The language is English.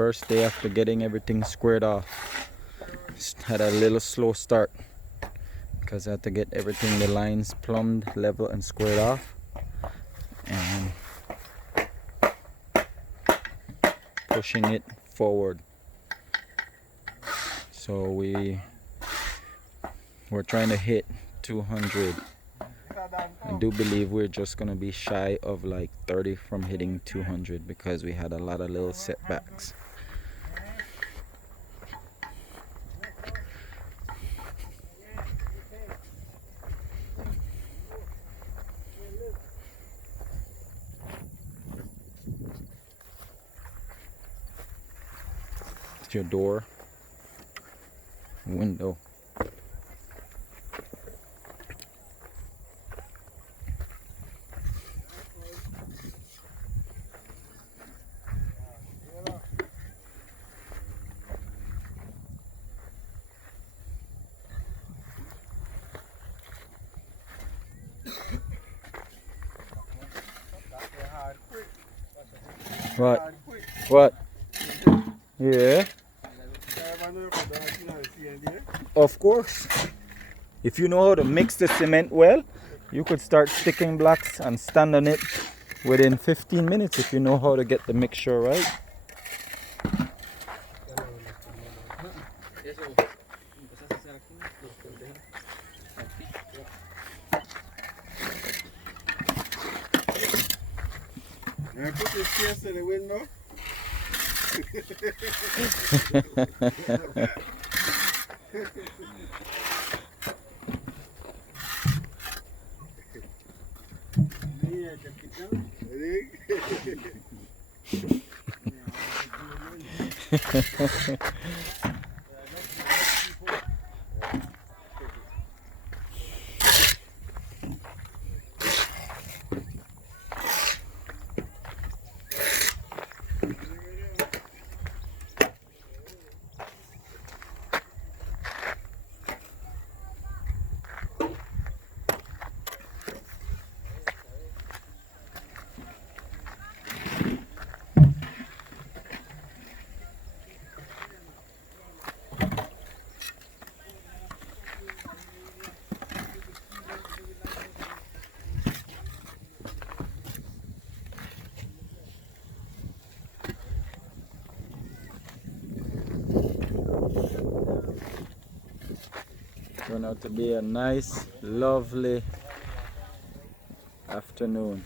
First day after getting everything squared off. Had a little slow start because I had to get everything, the lines plumbed, level and squared off, and pushing it forward. So we're trying to hit 200. I do believe we're just gonna be shy of like 30 from hitting 200 because we had a lot of little setbacks. It's your door, window. What? What? Yeah. Of course. If you know how to mix the cement well, you could start sticking blocks and stand on it within 15 minutes if you know how to get the mixture right. I put this case in the window. Turned out to be a nice, lovely afternoon.